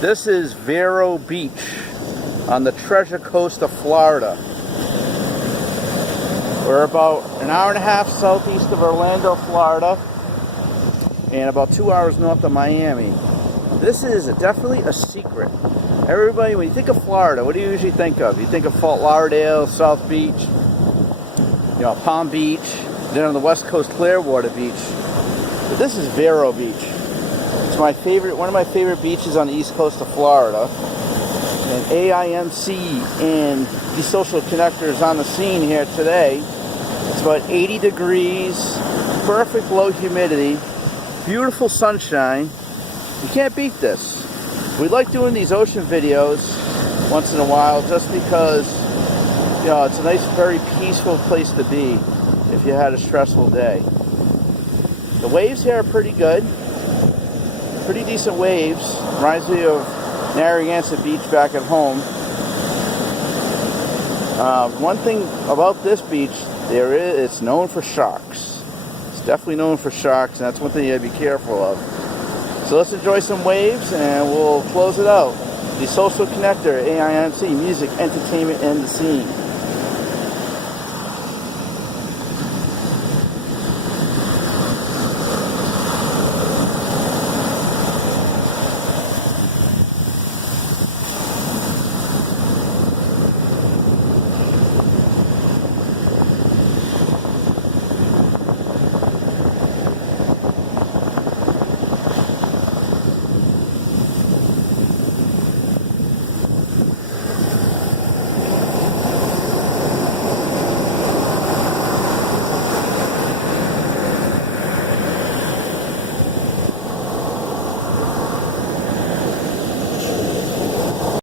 This is Vero Beach on the Treasure Coast of Florida. We're about an hour and a half southeast of Orlando, Florida, and about 2 hours north of Miami. This is definitely a secret. Everybody, when you think of Florida, what do you usually think of? You think of Fort Lauderdale, South Beach, Palm Beach, then on the West Coast, Clearwater Beach. But this is Vero Beach. It's one of my favorite beaches on the East Coast of Florida. And AIMC and DeSocial connectors on the scene here today. It's about 80 degrees, perfect low humidity, beautiful sunshine. You can't beat this. We like doing these ocean videos once in a while just because, it's a nice, very peaceful place to be if you had a stressful day. The waves here are pretty good. Pretty decent waves. Reminds me of Narragansett Beach back at home. One thing about this beach, it's known for sharks. It's definitely known for sharks, and that's one thing you gotta be careful of. So let's enjoy some waves, and we'll close it out. The Social Connector, AIMC, music, entertainment, and the scene.